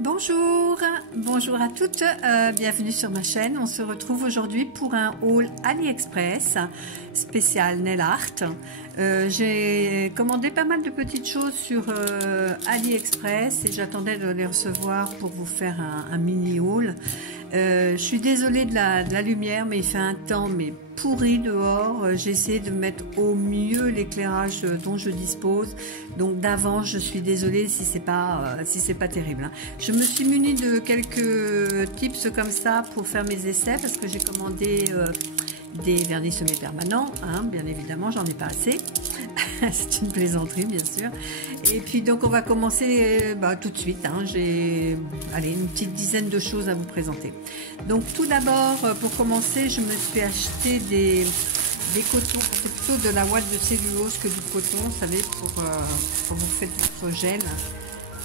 Bonjour, bonjour à toutes, bienvenue sur ma chaîne. On se retrouve aujourd'hui pour un haul AliExpress spécial nail art. J'ai commandé pas mal de petites choses sur AliExpress et j'attendais de les recevoir pour vous faire un mini haul. Je suis désolée de la lumière, mais il fait un temps pourri dehors. J'ai essayé de mettre au mieux l'éclairage dont je dispose. Donc d'avance, je suis désolée si c'est pas terrible, hein. Je me suis munie de quelques tips comme ça pour faire mes essais parce que j'ai commandé des vernis semi-permanents, hein, bien évidemment, j'en ai pas assez. C'est une plaisanterie, bien sûr. Et puis donc on va commencer tout de suite, hein. J'ai une petite dizaine de choses à vous présenter. Donc tout d'abord, pour commencer, je me suis acheté des cotons. C'est plutôt de la ouate de cellulose que du coton, vous savez, pour quand vous faites votre gel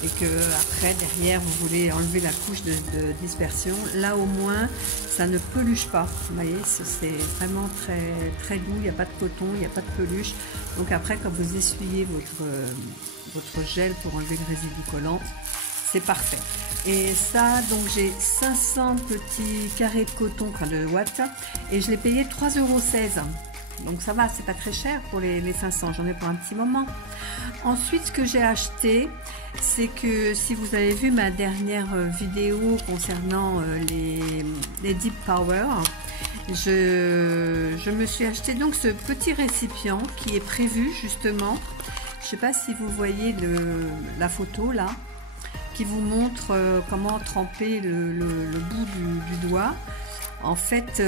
et que après derrière vous voulez enlever la couche de dispersion. Là au moins ça ne peluche pas, vous voyez, c'est vraiment très doux, il n'y a pas de coton, il n'y a pas de peluche. Donc après quand vous essuyez votre gel pour enlever le résidu collant, c'est parfait. Et ça, donc j'ai 500 petits carrés de coton, enfin de watts, et je l'ai payé 3,16 €. Donc ça va, c'est pas très cher pour les 500, j'en ai pour un petit moment. Ensuite, ce que j'ai acheté, c'est que si vous avez vu ma dernière vidéo concernant les Deep Power, je me suis acheté donc ce petit récipient qui est prévu justement. Je sais pas si vous voyez la photo là, qui vous montre comment tremper le bout du doigt. En fait,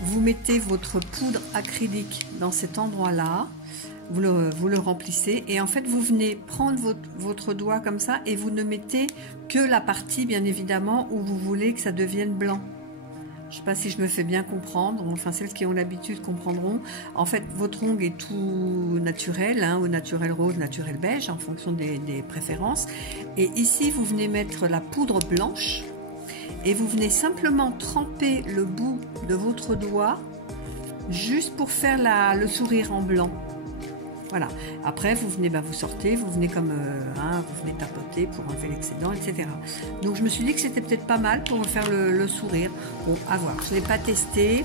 vous mettez votre poudre acrylique dans cet endroit-là, vous le remplissez et en fait vous venez prendre votre doigt comme ça et vous ne mettez que la partie bien évidemment où vous voulez que ça devienne blanc. Je ne sais pas si je me fais bien comprendre, enfin celles qui ont l'habitude comprendront. En fait votre ongle est tout naturel, hein, au naturel rose, naturel beige en fonction des préférences, et ici vous venez mettre la poudre blanche. Et vous venez simplement tremper le bout de votre doigt juste pour faire le sourire en blanc. Voilà. Après, vous venez, vous sortez, vous venez comme vous venez tapoter pour enlever l'excédent, etc. Donc je me suis dit que c'était peut-être pas mal pour faire le sourire. Bon, à voir. Je ne l'ai pas testé.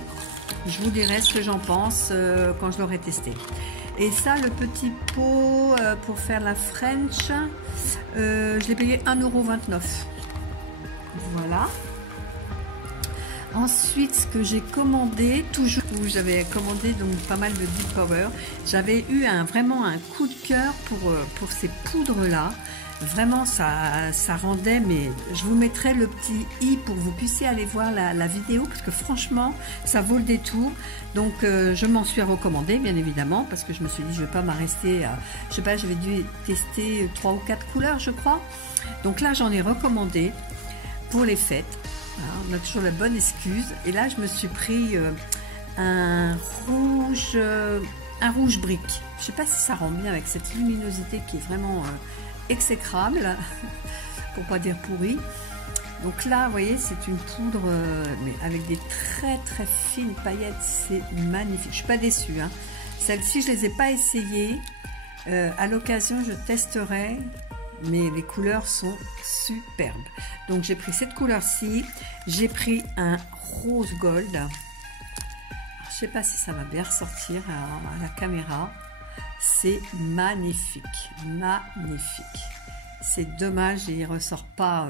Je vous dirai ce que j'en pense quand je l'aurai testé. Et ça, le petit pot pour faire la French, je l'ai payé 1,29 €. Voilà. Ensuite, ce que j'ai commandé, toujours où j'avais commandé donc pas mal de Deep Power, j'avais eu vraiment un coup de cœur pour ces poudres là. Vraiment ça rendait, mais je vous mettrai le petit i pour que vous puissiez aller voir la vidéo parce que franchement ça vaut le détour. Donc je m'en suis recommandé bien évidemment parce que je me suis dit je vais pas m'arrêter à, je sais pas, j'avais dû tester 3 ou 4 couleurs je crois. Donc là j'en ai recommandé pour les fêtes. On a toujours la bonne excuse. Et là, je me suis pris un rouge brique. Je sais pas si ça rend bien avec cette luminosité qui est vraiment exécrable, pour pas dire pourri. Donc là, vous voyez, c'est une poudre, mais avec des très fines paillettes. C'est magnifique. Je suis pas déçue, hein. Celles-ci, je les ai pas essayées. À l'occasion, je testerai. Mais les couleurs sont superbes. Donc j'ai pris cette couleur-ci, j'ai pris un rose gold. Alors, je sais pas si ça va bien ressortir à la caméra. C'est magnifique, magnifique. C'est dommage, il ressort pas.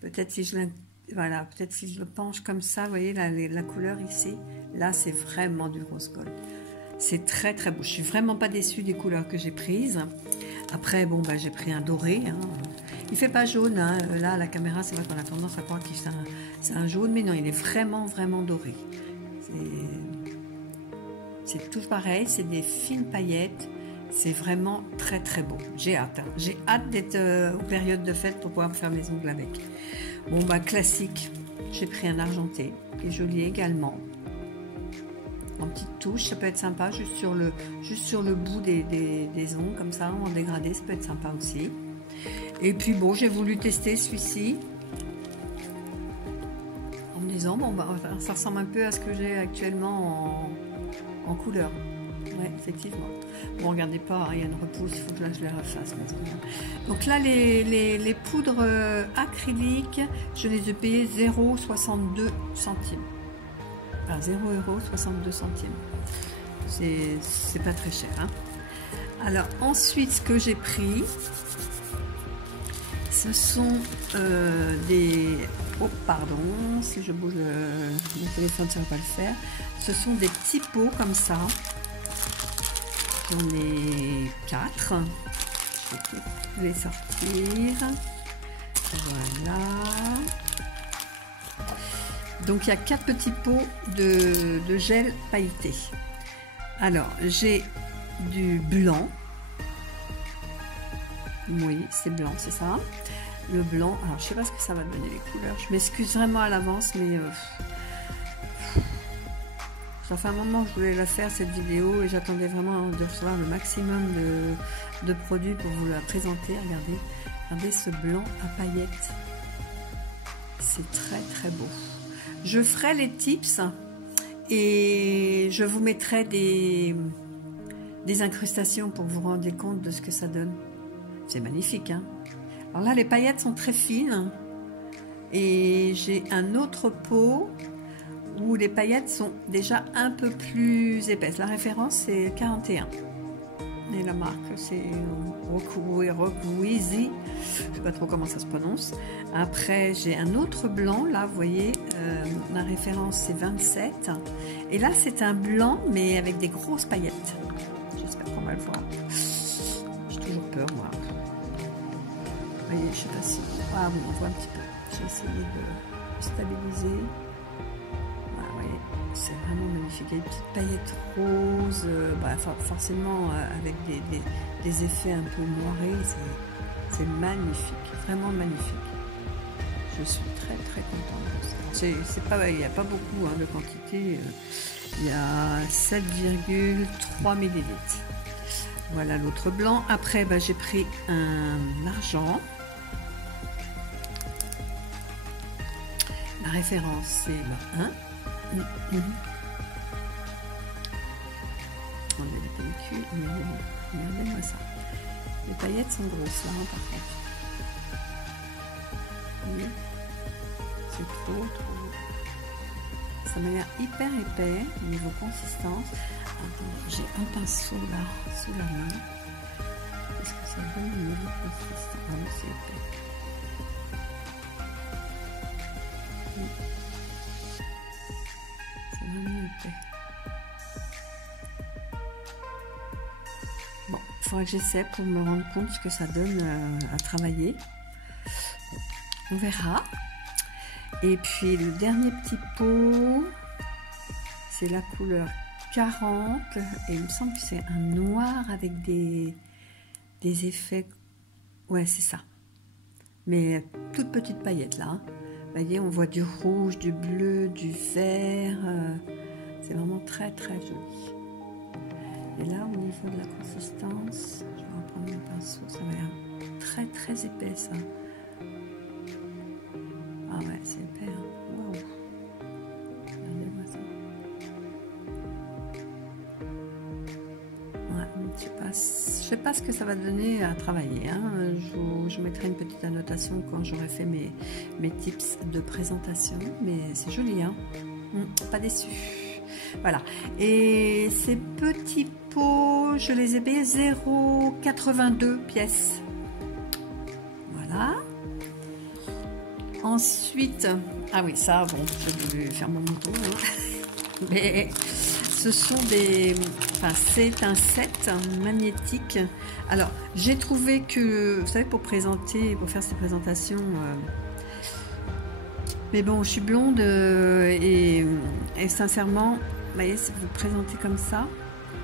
Peut-être si peut-être si je le penche comme ça, vous voyez la couleur ici. Là, c'est vraiment du rose gold. C'est très beau. Je suis vraiment pas déçue des couleurs que j'ai prises. Après, bon, j'ai pris un doré. Hein. Il fait pas jaune. Hein. Là, à la caméra, c'est vrai qu'on a tendance à croire que c'est un jaune, mais non, il est vraiment doré. C'est tout pareil. C'est des fines paillettes. C'est vraiment très beau. J'ai hâte. Hein. J'ai hâte d'être aux périodes de fête pour pouvoir me faire mes ongles avec. Bon, classique. J'ai pris un argenté, qui est joli également. En petite touche, ça peut être sympa, juste sur le bout des ongles, comme ça, en dégradé, ça peut être sympa aussi. Et puis bon, j'ai voulu tester celui-ci, en me disant, bon, ça ressemble un peu à ce que j'ai actuellement en couleur. Ouais, effectivement. Bon, regardez pas, il y a une repousse, il faut que là je les refasse. Donc là, les poudres acryliques, je les ai payées 0,62 centimes. Enfin, 0,62 centimes. C'est pas très cher. Hein. Alors, ensuite, ce que j'ai pris, ce sont des... Oh, pardon, si je bouge mon téléphone, ça ne va pas le faire. Ce sont des petits pots comme ça. J'en ai 4. Je vais les sortir. Voilà. Donc, il y a 4 petits pots de gel pailleté. Alors, j'ai du blanc. Oui, c'est blanc, c'est ça. Le blanc, alors je sais pas ce que ça va donner les couleurs. Je m'excuse vraiment à l'avance, mais ça fait un moment que je voulais la faire cette vidéo et j'attendais vraiment de recevoir le maximum de produits pour vous la présenter. Regardez ce blanc à paillettes. C'est très très beau. Je ferai les tips et je vous mettrai des incrustations pour que vous vous rendiez compte de ce que ça donne. C'est magnifique, hein. Alors là, les paillettes sont très fines et j'ai un autre pot où les paillettes sont déjà un peu plus épaisses. La référence, c'est 41. Et la marque, c'est Rockwheezy. Je ne sais pas trop comment ça se prononce. Après, j'ai un autre blanc. Là, vous voyez, la référence, c'est 27. Et là, c'est un blanc, mais avec des grosses paillettes. J'espère qu'on va le voir. J'ai toujours peur, moi. Vous voyez, je sais pas si... Ah bon, on voit un petit peu. J'ai essayé de stabiliser. Voilà, vous voyez, c'est vraiment magnifique. Il y a des petites paillettes roses, forcément avec des effets un peu moirés. C'est magnifique, vraiment magnifique. Je suis très très contente de ça. C'est pas, il n'y a pas beaucoup de quantité. Il y a 7,3 ml. Voilà l'autre blanc. Après, j'ai pris un argent. La référence, c'est le 1. On a des pellicules. Regardez-moi ça. Les paillettes sont grosses là, par contre. Oui. C'est trop. Ça m'a l'air hyper épais niveau consistance. Attendez, j'ai un pinceau là sous la main. Est-ce que ça donne une niveau consistance? Ah oui, c'est épais. Oui. C'est vraiment épais. Bon, il faudra que j'essaie pour me rendre compte ce que ça donne à travailler. On verra. Et puis le dernier petit pot, c'est la couleur 40 et il me semble que c'est un noir avec des effets. Ouais, c'est ça. Mais toutes petites paillettes là. Hein. Vous voyez, on voit du rouge, du bleu, du vert. C'est vraiment très très joli. Et là, au niveau de la consistance, je vais reprendre mon pinceau. Ça va être très très épais ça. Ah ouais, c'est épais. Hein. Waouh. Regardez-moi ça. Ouais, je sais pas ce que ça va donner à travailler. Hein. Je mettrai une petite annotation quand j'aurai fait mes tips de présentation. Mais c'est joli, hein. Pas déçu. Voilà. Et ces petits pots, je les ai payés 0,82 pièces. Voilà. Ensuite, ah oui, ça, bon, j'ai voulu faire mon mouton, hein. Mais ce sont des, enfin, c'est un set magnétique. Alors, j'ai trouvé que, vous savez, pour faire ces présentations, mais bon, je suis blonde et sincèrement, vous voyez, si vous présentez comme ça,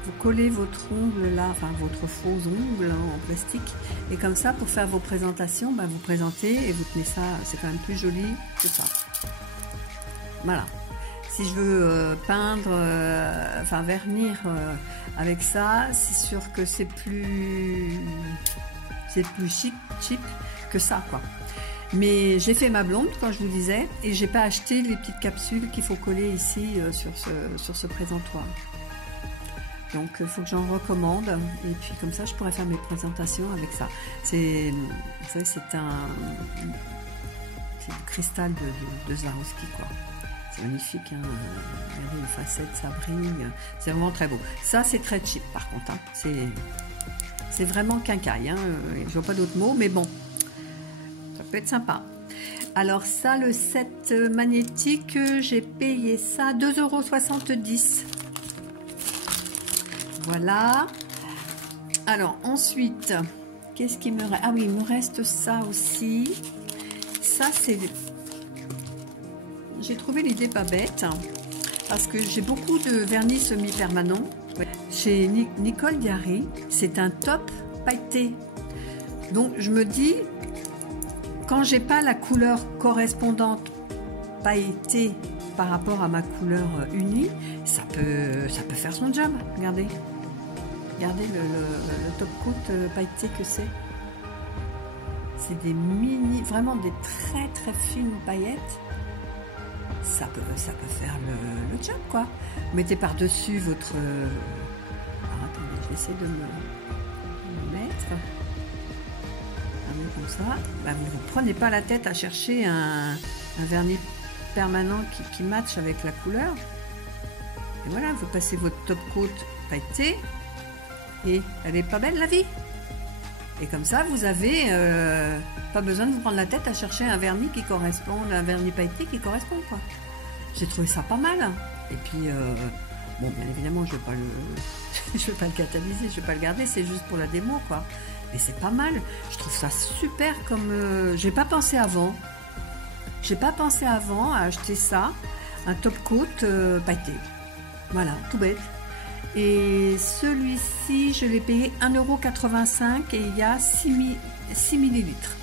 vous collez votre ongle là, enfin votre faux ongle en plastique, et comme ça, pour faire vos présentations, vous présentez et vous tenez ça, c'est quand même plus joli que ça. Voilà. Si je veux peindre, enfin vernir avec ça, c'est sûr que c'est plus cheap que ça, quoi. Mais j'ai fait ma blonde, quand je vous disais, et j'ai pas acheté les petites capsules qu'il faut coller ici sur ce présentoir. Donc il faut que j'en recommande. Et puis comme ça, je pourrais faire mes présentations avec ça. C'est, vous savez, c'est du cristal de Swarovski, quoi. C'est magnifique, hein. Regardez les facettes, ça brille. C'est vraiment très beau. Ça, c'est très cheap, par contre, hein. C'est vraiment quincaille, hein. Je vois pas d'autres mots, mais bon, ça peut être sympa. Alors ça, le set magnétique, j'ai payé ça 2,70 €. Voilà. Alors ensuite, qu'est-ce qui me reste? Ah oui, il me reste ça aussi. Ça, c'est... J'ai trouvé l'idée pas bête, parce que j'ai beaucoup de vernis semi-permanent. Chez Nicole Diary, c'est un top pailleté. Donc je me dis, quand j'ai pas la couleur correspondante pailletée par rapport à ma couleur unie, ça peut faire son job. Regardez. Regardez le top coat pailleté que c'est. C'est des mini, vraiment des très très fines paillettes. Ça peut faire le job, quoi. Mettez par-dessus votre... Alors, attendez, je vais essayer de me mettre. Comme ça. Bah, vous ne prenez pas la tête à chercher un vernis permanent qui matche avec la couleur. Et voilà, vous passez votre top coat pailleté. Et elle est pas belle, la vie? Et comme ça, vous avez pas besoin de vous prendre la tête à chercher un vernis qui corresponde, un vernis pailleté qui correspond, quoi. J'ai trouvé ça pas mal. Et puis, bon, bien évidemment, je vais pas le catalyser, je vais pas le garder, c'est juste pour la démo, quoi. Mais c'est pas mal. Je trouve ça super comme... j'ai pas pensé avant. J'ai pas pensé avant à acheter ça, un top coat pailleté. Voilà, tout bête. Et celui-ci, je l'ai payé 1,85 € et il y a 6 millilitres.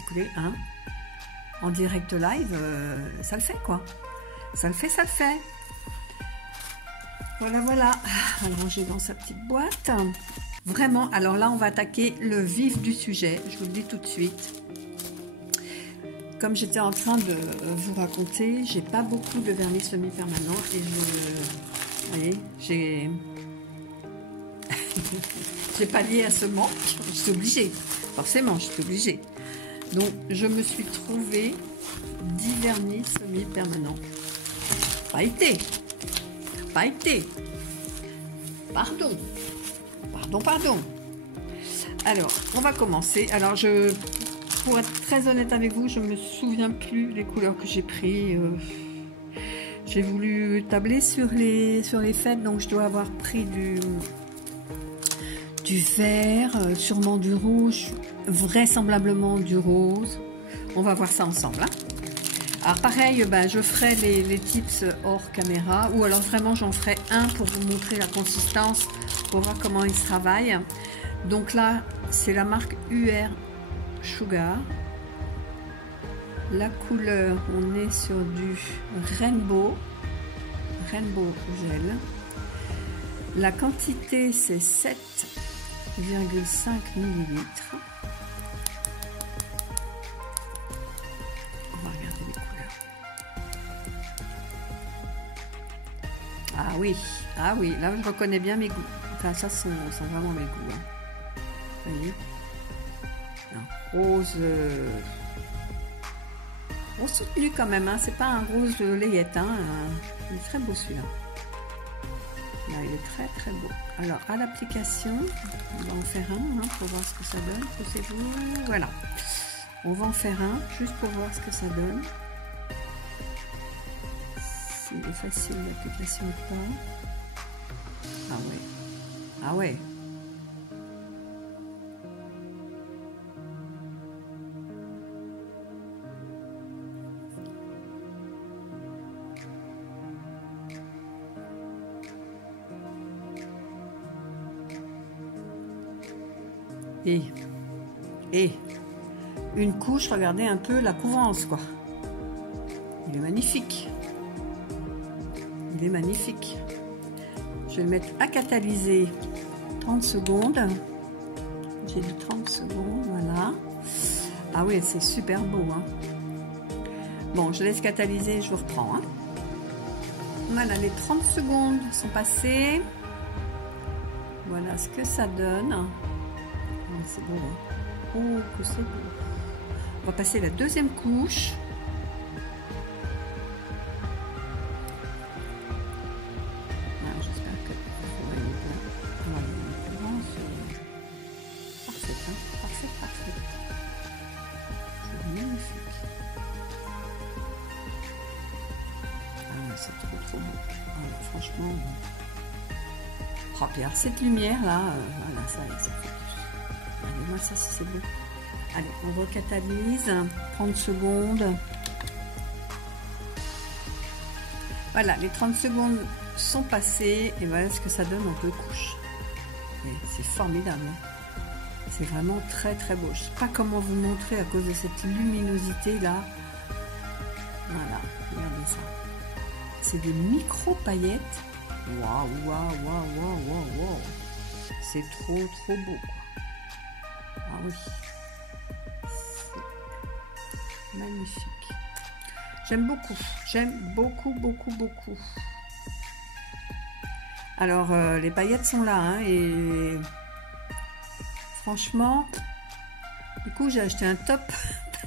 Écoutez, hein, en direct live, ça le fait, quoi. Ça le fait, ça le fait. Voilà, voilà. On va le ranger dans sa petite boîte. Vraiment, alors là, on va attaquer le vif du sujet. Je vous le dis tout de suite. Comme j'étais en train de vous raconter, j'ai pas beaucoup de vernis semi-permanent et vous voyez, j'ai pallié à ce manque. Je suis obligée, forcément, je suis obligée. Donc, je me suis trouvé 10 vernis semi-permanents. Pailletés. Pailletés. Pardon. Pardon. Alors, on va commencer. Alors, pour être très honnête avec vous, je ne me souviens plus des couleurs que j'ai pris. J'ai voulu tabler sur les fêtes, donc je dois avoir pris du vert, sûrement du rouge, vraisemblablement du rose. On va voir ça ensemble, hein. Alors pareil, je ferai les tips hors caméra, ou alors vraiment j'en ferai un pour vous montrer la consistance, pour voir comment il se travaille. Donc là, c'est la marque UR Sugar. La couleur, on est sur du Rainbow Gel. La quantité, c'est 7,5 millilitres. On va regarder les couleurs. Ah oui, là je reconnais bien mes goûts. Enfin, ça sont vraiment mes goûts, hein. Vous voyez, un rose... Rose soutenu quand même, hein. C'est pas un rose layette, hein. Il est très beau celui-là. Là, il est très très beau. Alors à l'application, on va en faire un, hein, pour voir ce que ça donne. Poussez-vous, voilà. On va en faire un juste pour voir ce que ça donne. S'il est facile l'application ou pas. Ah ouais. Et une couche, regardez un peu la couvrance, quoi. Il est magnifique. Je vais le mettre à catalyser 30 secondes. J'ai dit 30 secondes, voilà. Ah oui, c'est super beau, hein. Bon, je laisse catalyser, je vous reprends, hein. Voilà, les 30 secondes sont passées. voilà ce que ça donne. Oh, c'est beau, hein. Oh, que c'est beau. On va passer la deuxième couche. J'espère que vous voyez bien. Voilà, parfait, hein. Parfait, parfait. C'est magnifique. Ah ouais, c'est trop trop beau. Ah, franchement. Oh, puis alors cette lumière là, voilà, ça fait plus. Regardez-moi ça si c'est beau. Allez, on recatalyse, 30 secondes. Voilà, les 30 secondes sont passées et voilà ce que ça donne en deux couches. C'est formidable. C'est vraiment très très beau. Je ne sais pas comment vous montrer à cause de cette luminosité là. Voilà, regardez ça. C'est des micro paillettes. Waouh, waouh, waouh, waouh, waouh, waouh. C'est trop trop beau quoi. Ah oui. C'est magnifique. J'aime beaucoup. J'aime beaucoup, beaucoup, beaucoup. Alors, les paillettes sont là, hein, et franchement, du coup, j'ai acheté un top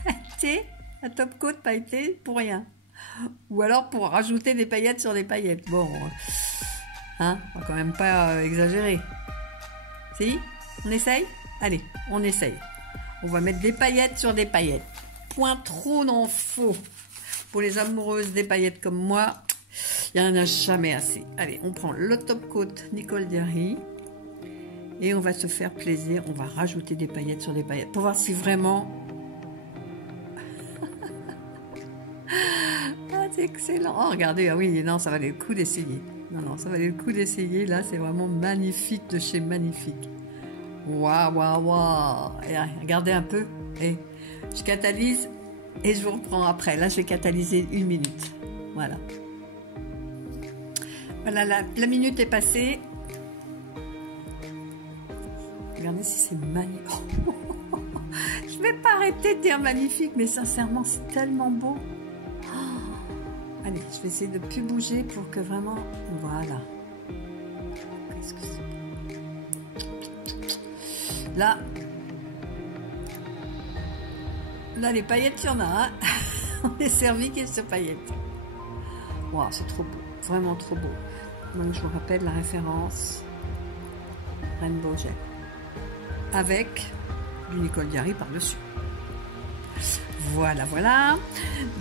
pailleté, un top coat pailleté pour rien. Ou alors pour rajouter des paillettes sur des paillettes. Bon, hein, on va quand même pas exagérer. Si? On essaye? Allez, on essaye. On va mettre des paillettes sur des paillettes. Point trop n'en faut. Pour les amoureuses des paillettes comme moi, il n'y en a jamais assez. Allez, on prend le top coat Nicole Diary et on va se faire plaisir. On va rajouter des paillettes sur des paillettes pour voir si vraiment... Ah, c'est excellent. Oh, regardez, ah oui, non, ça valait le coup d'essayer. Non, non, ça valait le coup d'essayer. Là, c'est vraiment magnifique de chez Magnifique. Waouh, waouh, waouh. Regardez un peu. Et je catalyse et je vous reprends après. Là, je vais catalyser 1 minute. Voilà. Voilà, la minute est passée. Regardez si c'est magnifique. Je ne vais pas arrêter de dire magnifique, mais sincèrement, c'est tellement beau. Allez, je vais essayer de ne plus bouger pour que vraiment... Voilà. Qu'est-ce que c'est? Là, les paillettes, il y en a. Hein. On est servi qu'il y ait ce paillettes. Wow, c'est trop beau. Vraiment trop beau. Donc, je vous rappelle la référence Rainbow Gel. Avec du Nicole Diary par-dessus. Voilà, voilà.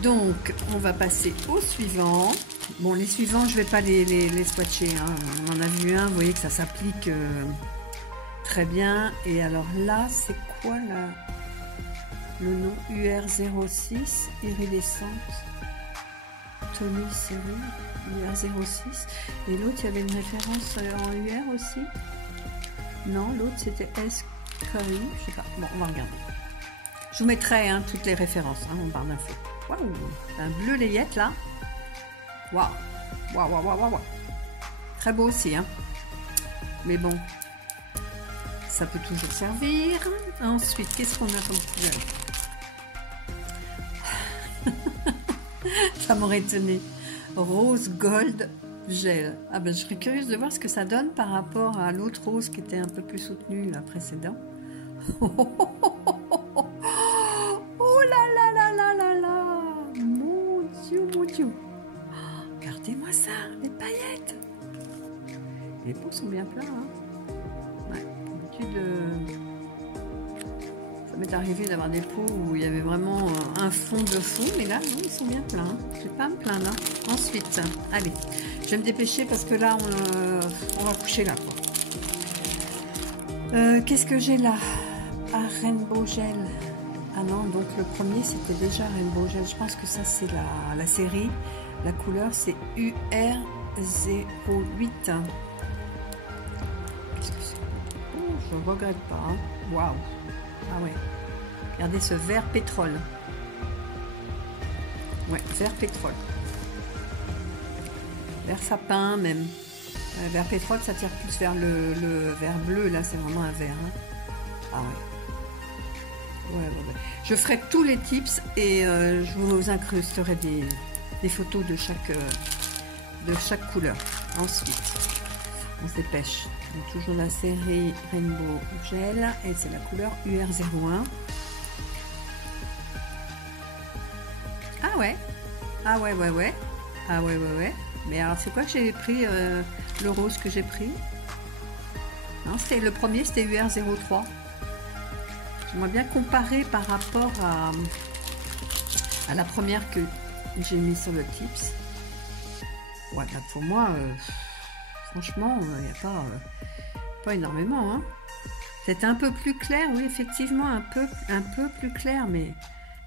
Donc, on va passer au suivant. Bon, les suivants, je ne vais pas les swatcher. Hein. On en a vu un. Vous voyez que ça s'applique très bien. Et alors là, c'est quoi là? Le nom UR06 iridescente Tony Série UR06. Et l'autre, il y avait une référence en UR aussi. Non, l'autre c'était SKU. Je sais pas. Bon, on va regarder. Je vous mettrai hein, toutes les références hein, en barre d'infos. Waouh, un bleu layette là. Waouh, waouh, waouh, waouh, waouh. Très beau aussi. Hein. Mais bon, ça peut toujours servir. Ensuite, qu'est-ce qu'on a comme couleur? Ça m'aurait étonné. Rose Gold Gel. Ah ben, je serais curieuse de voir ce que ça donne par rapport à l'autre rose qui était un peu plus soutenue, la précédente. Oh là là là là là là. Mon Dieu, mon Dieu. Regardez-moi ça, les paillettes. Les pots sont bien pleins. Hein. Ouais, d'habitude... Ça m'est arrivé d'avoir des pots où il y avait vraiment un fond de fond, mais là, non, ils sont bien pleins. Je ne vais pas me plaindre. Hein. Ensuite, allez, je vais me dépêcher parce que là, on va coucher là. Qu'est-ce que j'ai là? Ah, Rainbow Gel. Ah non, donc le premier, c'était déjà Rainbow Gel. Je pense que ça, c'est la série. La couleur, c'est UR08. Qu'est-ce que c'est? Oh, je ne regrette pas. Hein. Waouh! Ah ouais, regardez ce vert pétrole. Ouais, vert pétrole. Vert sapin même. Vert pétrole, ça tire plus vers le vert bleu. Là, c'est vraiment un vert. Hein. Ah ouais. Ouais. Je ferai tous les tips et je vous incrusterai des photos de chaque couleur. Ensuite, se dépêche. Donc, toujours la série Rainbow Gel et c'est la couleur UR01. Ah ouais, ah ouais, ouais, ouais, ah ouais, ouais, ouais. Mais alors c'est quoi que j'ai pris, le rose que j'ai pris? Non, c'était le premier, c'était UR03. J'aimerais bien comparer par rapport à la première que j'ai mis sur le tips. Ouais, bah pour moi, franchement, il n'y a pas énormément. Hein. C'est un peu plus clair, oui, effectivement, un peu plus clair, mais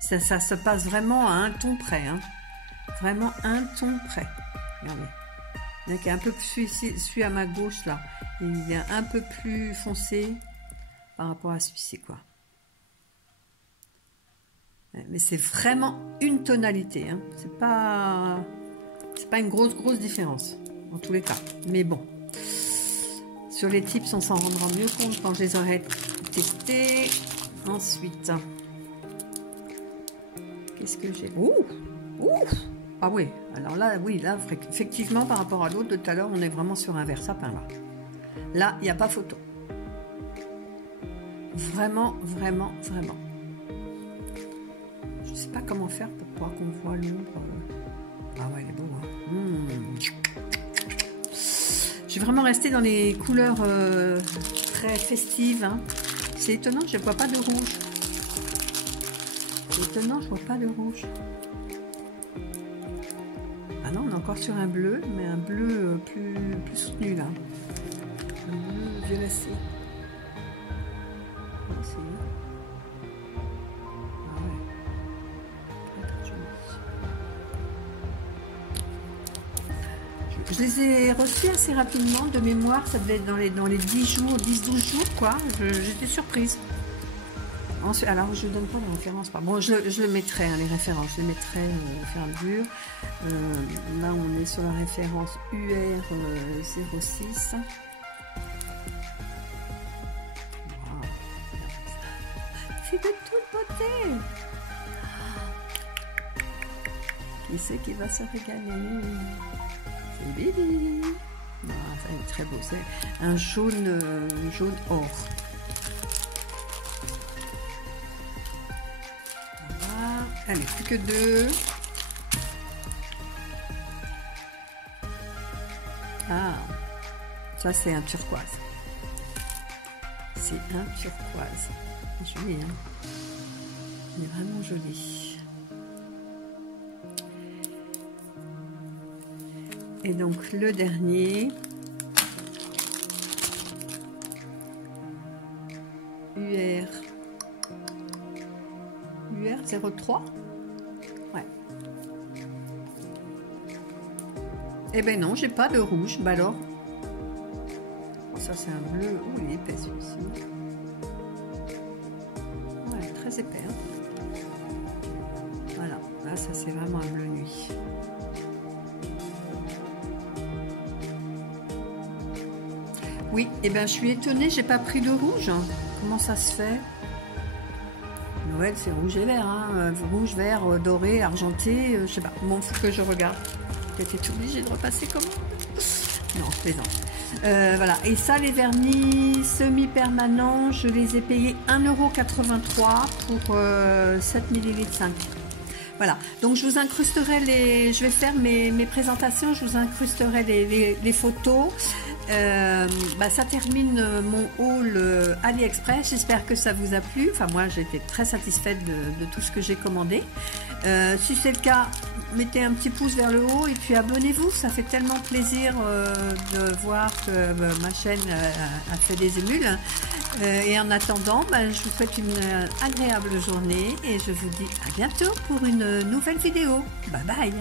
ça se passe vraiment à un ton près. Hein. Vraiment un ton près. Regardez. Il y en a qui est un peu plus, celui à ma gauche, là. Il est un peu plus foncé par rapport à celui-ci, quoi. Mais c'est vraiment une tonalité. Hein. C'est pas une grosse différence, en tous les cas. Mais bon. Sur les tips, on s'en rendra mieux compte quand je les aurai testés. Ensuite, qu'est-ce que j'ai? Ouh! Ah oui, alors là, oui, là, effectivement, par rapport à l'autre de tout à l'heure, on est vraiment sur un verre sapin, là. Là, il n'y a pas photo. Vraiment. Je ne sais pas comment faire pour pouvoir qu'on voit l'ombre. Ah ouais, il est beau, hein. Je vais vraiment rester dans les couleurs très festives. Hein. C'est étonnant, je ne vois pas de rouge. C'est étonnant, je ne vois pas de rouge. Ah non, on est encore sur un bleu, mais un bleu plus soutenu là. Un bleu violacé. Ah ouais. Je les ai reçus assez rapidement, de mémoire, ça devait être dans les 10 jours, 10-12 jours, quoi. J'étais surprise. Ensuite, alors, je ne donne pas de référence. Bon, je le mettrai, hein, les références, je les mettrai au fur et à mesure. Là, on est sur la référence UR06. Wow. C'est de toute beauté. Qui c'est qui va se régaler? C'est Bibi. Ah, ça est très beau, c'est un jaune or. Allez, plus que 2. Ah, ça c'est un turquoise. C'est un turquoise. Joli, hein. Il est vraiment joli. Et donc le dernier. UR03. Ouais. Eh ben non, j'ai pas de rouge. Bah alors. Ça c'est un bleu. Oh, il est épais celui-ci. Ouais, très épais. Hein. Voilà. Là, ça c'est vraiment un bleu nuit. Oui, et ben je suis étonnée, j'ai pas pris de rouge. Comment ça se fait? Noël, c'est rouge et vert, hein. Rouge, vert, doré, argenté, je sais pas. Bon, faut que je regarde. T'étais obligée de repasser commande? Non, je plaisante. Voilà. Et ça, les vernis semi-permanents, je les ai payés 1,83 € pour 7 ml 5. Voilà. Donc, je vous incrusterai je vais faire mes présentations, je vous incrusterai les photos. Ça termine mon haul AliExpress. J'espère que ça vous a plu. Enfin, moi, j'ai été très satisfaite de tout ce que j'ai commandé. Si c'est le cas, mettez un petit pouce vers le haut et puis abonnez-vous. Ça fait tellement plaisir de voir que ma chaîne a fait des émules. Et en attendant, je vous souhaite une agréable journée et je vous dis à bientôt pour une nouvelle vidéo. Bye bye!